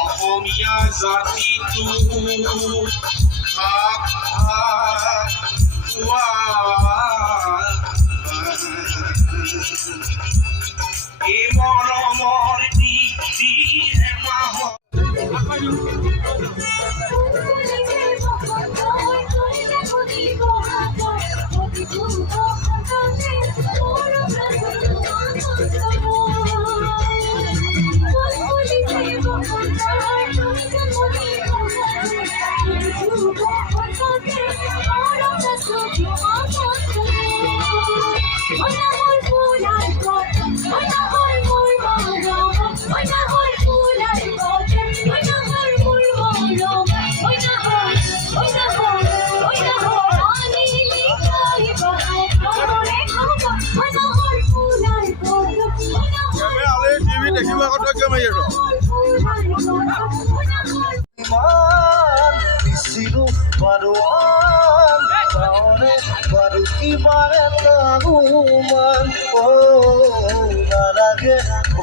অসমীয়া জাতিটো এই মৰমৰ দীপ্তি এমাহত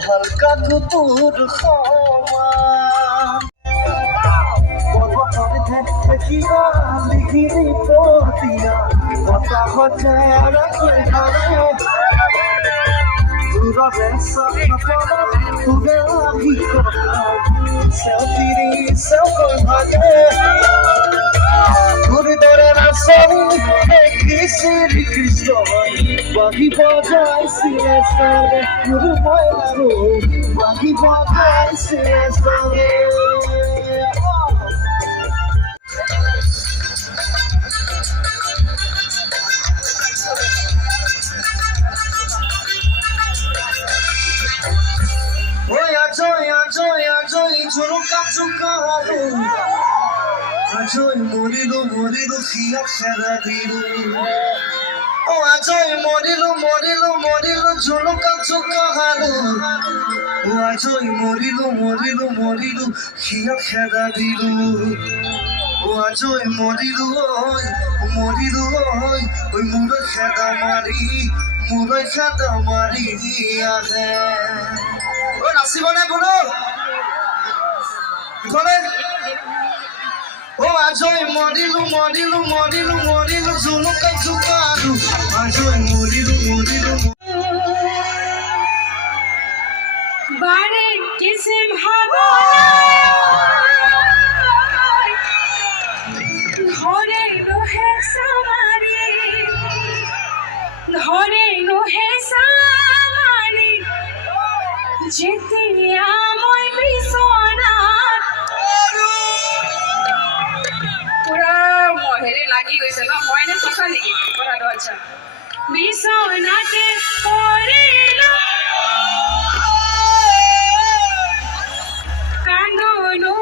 হালকা কুকুর লিখিনি পতিয়া কথা হচ্ছে Cristo, Bagi Bajai Silestone, Guru Moyaro, Bagi Bajai Silestone. Ajoy morido, khia khera diru. Oh, ajoy morido, joloka choka halu. Oh, ajoy morido, khia khera diru. Oh, ajoy morido, oi mura kheda mari ahe. Oh, nasibone bolo. Kole. Oh, ajoy morilu, zuluka zukaru. Ajoy morilu. Bare kisi bhagona, dhore rohe samari, jeti amoy bisona. লাগি গৈছে ন মই নে সঁচা নেকি কথাটো আচ্ছা বিছনাতে পৰিলো কান্দনো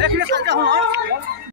দেখলে কাকা হলো